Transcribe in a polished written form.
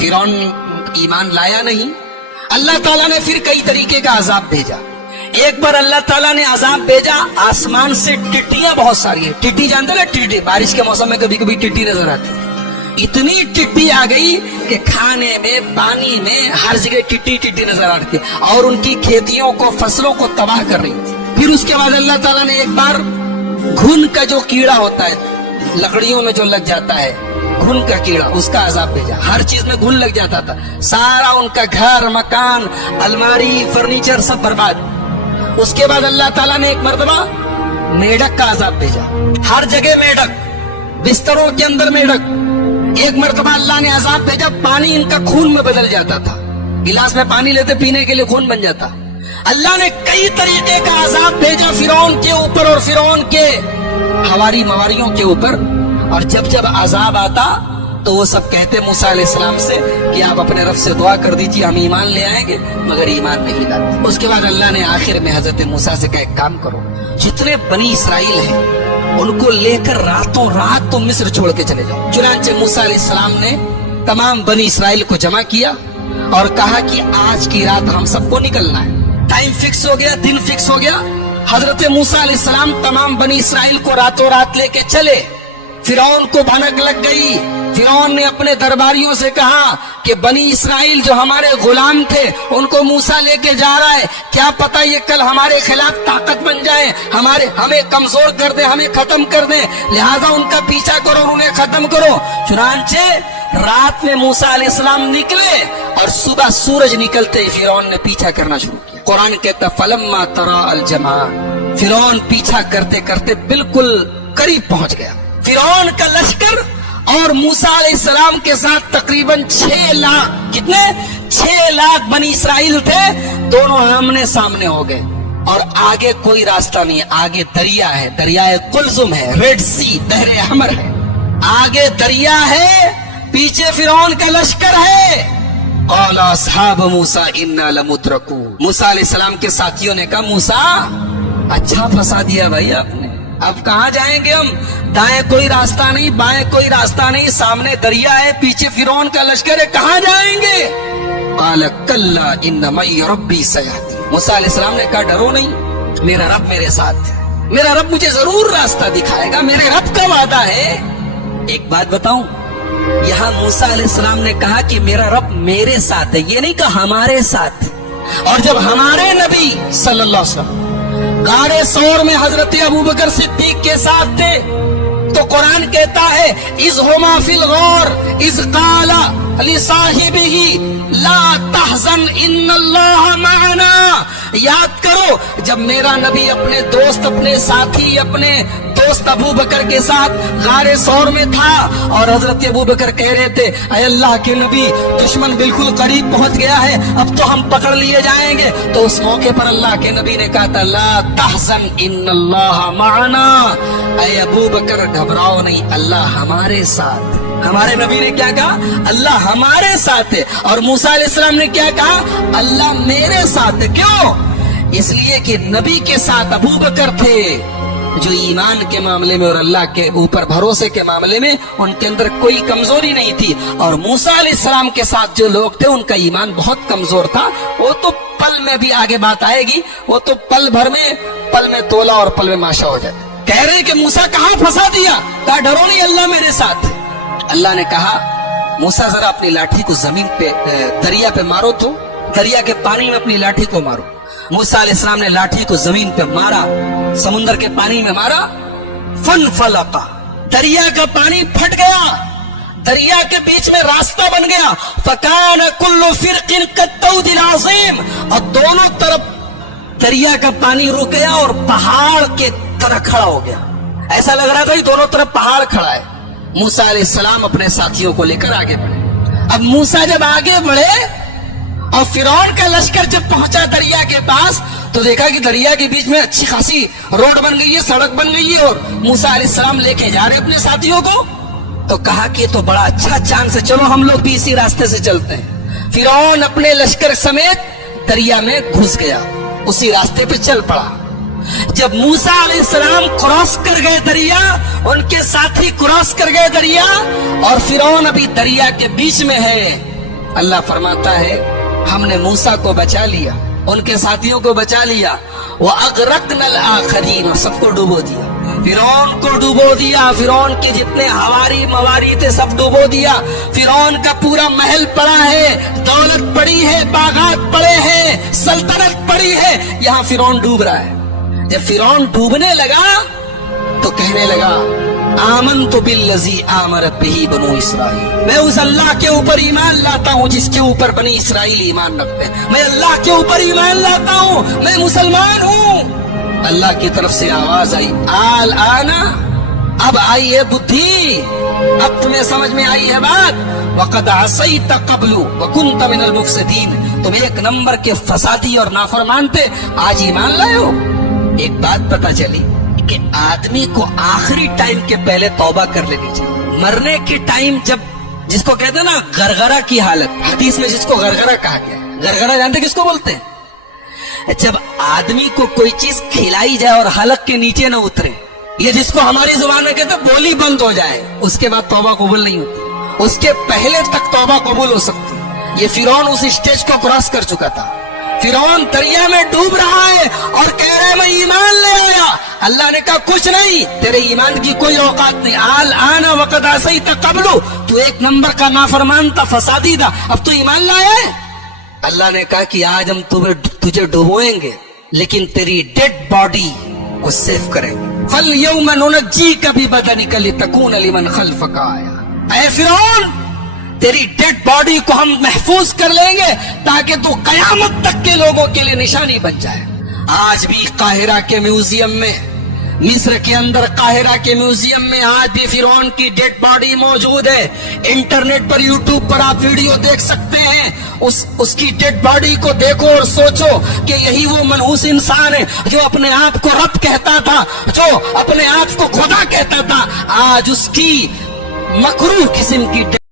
फिरौन ईमान लाया नहीं। अल्लाह ताला ने फिर कई तरीके का अजाब भेजा। एक बार अल्लाह ताला ने अजाब भेजा, आसमान से टिड्डियां बहुत सारी है। टिड्डी जानते ना, टिड्डी बारिश के मौसम में कभी कभी टिड्डी नजर आती है। इतनी टिड्डी आ गई कि खाने में, पानी में, हर जगह टिड्डी टिड्डी नजर आती है और उनकी खेतियों को, फसलों को तबाह कर रही थी। फिर उसके बाद अल्लाह ताला ने एक बार घुन का जो कीड़ा होता है, लकड़ियों में जो लग जाता है, घुन का कीड़ा, उसका अजाब भेजा। हर चीज में घुन लग जाता था, सारा उनका घर, मकान, अलमारी, फर्नीचर सब बर्बाद। उसके बाद अल्लाह ताला ने एक मर्तबा मेढक का अजाब भेजा। हर जगह मेढक, बिस्तरों के अंदर मेढक। एक मर्तबा अल्लाह ने अजाब भेजा, पानी इनका खून में बदल जाता था। गिलास में पानी लेते, पीने के लिए खून बन जाता। अल्लाह ने कई तरीके का अजाब भेजा फिरौन के ऊपर और फिरौन के हवारी मवारियों के ऊपर। और जब जब अजाब आता तो वो सब कहते मूसा अलैहिस्सलाम से कि आप अपने रब से दुआ कर दीजिए, हम ईमान ले आएंगे, मगर ईमान नहीं लाते। उसके बाद अल्लाह ने आखिर में हजरत मूसा से कहा, एक काम करो, जितने बनी इसराइल हैं उनको लेकर रातों रात तुम मिस्र छोड़ के चले जाओ। चुनांचे मूसा अलैहिस्सलाम ने तमाम बनी इसराइल को जमा किया और कहा कि आज की रात हम सबको निकलना है। टाइम फिक्स हो गया, दिन फिक्स हो गया। हजरत मूसा अलैहिस्सलाम तमाम बनी इसराइल को रातों रात लेके चले। फिरौन को भनक लग गई। फिरौन ने अपने दरबारियों से कहा कि बनी इसराइल जो हमारे गुलाम थे उनको मूसा लेके जा रहा है, क्या पता ये कल हमारे खिलाफ ताकत बन जाए, हमें कमजोर कर दे, हमें खत्म कर दे, लिहाजा उनका पीछा करो और उन्हें खत्म करो। चुनांचे रात में मूसा अलैहिस्सलाम निकले और सुबह सूरज निकलते ही फिरौन ने पीछा करना शुरू किया। कुरान कहता फलम्मा तरा अल जमान, फिरौन पीछा करते करते बिल्कुल करीब पहुंच गया। फिरौन का लश्कर और मूसा अलैहिस्सलाम के साथ तकरीबन 6 लाख, कितने 6 लाख बनी इसराइल थे, दोनों आमने सामने हो गए। और आगे कोई रास्ता नहीं है, आगे दरिया है, दरियाए कुलजुम है, रेड सी, दहरे हमर है। आगे दरिया है, पीछे फिरौन का लश्कर है। क़ाला अस्हाब मूसा इन्ना लमुद्रकू, मूसा अलैहिस्सलाम के साथियों ने कहा, मूसा अच्छा फंसा दिया भाई आपने, अब कहाँ जाएंगे हम? दाएं कोई रास्ता नहीं, बाएं कोई रास्ता नहीं, सामने दरिया है, पीछे फिरौन का लश्कर है, कहाँ जाएंगे? क़ाल कल्ला इन्न मई रब्बी सयहदी, मूसा अलैहिस्सलाम ने कहा डरो नहीं, मेरा रब मेरे साथ है, मेरा रब मुझे जरूर रास्ता दिखाएगा, मेरे रब का वादा है। एक बात बताऊं, यहाँ मूसा अलैहिस्सलाम ने कहा कि मेरा रब मेरे साथ है, ये नहीं कहा हमारे साथ। और जब हमारे नबी सल्लल्लाहु अलैहि वसल्लम गारे सौर में हजरत अबू बकर सिद्दीक के साथ थे तो कुरान कहता है इज़ हुमा फिल गौर इज़ काला लिसाहिबिही ला तहज़न इन्नल्लाह मअना। याद करो जब मेरा नबी अपने दोस्त, अपने साथी, अपने दोस्त अबू बकर के साथ गारे सौर में था और हजरत अबू बकर कह रहे थे ऐ अल्लाह के नबी, दुश्मन बिल्कुल करीब पहुंच गया है, अब तो हम पकड़ लिए जाएंगे। तो उस मौके पर अल्लाह के नबी ने कहा था ला तहज़न इन्नल्लाह मअना, ऐ अबू बकर घबराओ नहीं, अल्लाह हमारे साथ। हमारे नबी ने क्या कहा? अल्लाह हमारे साथ है। और मूसा अलैहिस्सलाम ने क्या कहा? अल्लाह मेरे साथ है। क्यों? इसलिए कि नबी के साथ अबू बकर थे जो ईमान के मामले में और अल्लाह के ऊपर भरोसे के मामले में उनके अंदर कोई कमजोरी नहीं थी। और मूसा अलैहिस्सलाम के साथ जो लोग थे उनका ईमान बहुत कमजोर था। वो तो पल में भी आगे बात आएगी, वो तो पल भर में, पल में तोला और पल में माशा हो जाए। कह रहे कि मूसा कहाँ फंसा दिया? कहा डरो नहीं, अल्लाह मेरे साथ है। अल्लाह ने कहा मूसा जरा अपनी लाठी को जमीन पे, दरिया पे मारो, तो दरिया के पानी में अपनी लाठी को मारो। मूसा अलैहिस्सलाम ने लाठी को जमीन पे मारा, समुद्र के पानी में मारा, फन फलका, दरिया का पानी फट गया, दरिया के बीच में रास्ता बन गया। फकान कुल्लु फिरकिन कत्तौदिल अज़ीम, और दोनों तरफ दरिया का पानी रुक गया और पहाड़ के तरह खड़ा हो गया। ऐसा लग रहा था कि दोनों तरफ पहाड़ खड़ा है। मूसा अलैहिस्सलाम अपने साथियों को लेकर आगे बढ़े। अब मूसा जब आगे बढ़े और फिरौन का लश्कर जब पहुंचा दरिया के पास तो देखा कि दरिया के बीच में अच्छी खासी रोड बन गई है, सड़क बन गई है और मूसा अलैहिस्सलाम लेके जा रहे अपने साथियों को। तो कहा कि तो बड़ा अच्छा चांस है, चलो हम लोग भी इसी रास्ते से चलते हैं। फिरौन अपने लश्कर समेत दरिया में घुस गया, उसी रास्ते पे चल पड़ा। जब मूसा अलैहिस्सलाम क्रॉस कर गए दरिया, उनके साथी क्रॉस कर गए दरिया और फिरौन अभी दरिया के बीच में है। اللہ فرماتا ہے ہم نے موسیٰ کو بچا لیا, ان کے ساتھیوں کو بچا لیا, وَأَغْرَقْنَا الْآخَرِينَ, سب کو ڈوبو دیا, فرعون کو ڈوبو دیا, فرعون کے جتنے ہواری مواری تھے سب ڈوبو دیا, فرعون کا پورا محل پڑا ہے, دولت پڑی ہے, باغات پڑے ہیں, سلطنت پڑی ہے, یہاں فرعون ڈوب رہا ہے. جب فرعون ڈوبنے لگا تو کہنے لگا آمنت بالذی آمنت بہ بنو اسرائیل, میں اس اللہ کے اوپر ایمان لاتا ہوں جس کے اوپر بنی اسرائیل ایمان رکھتے ہیں, میں اللہ کے اوپر ایمان لاتا ہوں, میں مسلمان ہوں. اللہ کی طرف سے آواز آئی الآن, اب آئی ہے بدھی, اب تمہیں سمجھ میں آئی ہے بات. وقد عصیت قبل وکنت من المفسدین, تم ایک نمبر کے فسادی اور نافرمان تھے, آج ایمان لائے ہو. ایک بات پتہ چلی کہ آدمی کو آخری ٹائم کے پہلے توبہ کر لینی چاہیے. مرنے کے ٹائم جب جس کو کہتے ہیں نا غرغرہ کی حالت, حدیث میں جس کو غرغرہ کہا گیا, غرغرہ جانتے کس کو بولتے ہیں؟ جب آدمی کو کوئی چیز کھلائی جائے اور حلق کے نیچے نہ اترے, یہ جس کو ہماری زبان میں کہتے ہیں بولی بند ہو جائے, اس کے بعد توبہ قبول نہیں ہوتی, اس کے پہلے تک توبہ قبول ہو سکتی. یہ فرعون اس اسٹیج کو کراس کر چکا تھا. فرعون دریا میں ڈوب رہا ہے اور کہہ رہا ہے میں ایمان لے آیا. اللہ نے کہا کچھ نہیں, تیرے ایمان کی کوئی اوقات نہیں. الآن وقد عصیت قبل, تو ایک نمبر کا نافرمان تھا, فسادی تھا, اب تو ایمان لایا ہے. اللہ نے کہا کہ آج ہم تجھے ڈبوئیں گے لیکن تیری ڈیڈ باڈی کو سیف کریں گے. فَالْيَوْمَ نُنَجِّيكَ بِبَدَنِكَ لِتَكُونَ لِمَنْ خَلْفَكَ آیَةً, اے فرعون تیری ڈیڈ باڈی کو ہم محفوظ کر لیں گے تاکہ تو قیامت تک کے لوگوں کے لیے نشانی بن جائے. آج بھی قاہرہ کے میوزیم میں, مصر کے اندر قاہرہ کے میوزیم میں آج بھی فرعون کی ڈیڈ باڈی موجود ہے. انٹرنیٹ پر یوٹیوب پر آپ ویڈیو دیکھ سکتے ہیں. اس کی ڈیڈ باڈی کو دیکھو اور سوچو کہ یہی وہ منحوس انسان ہے جو اپنے آپ کو رب کہتا تھا, جو اپنے آپ کو خدا کہتا تھا. آج اس کی مکروہ قسم کی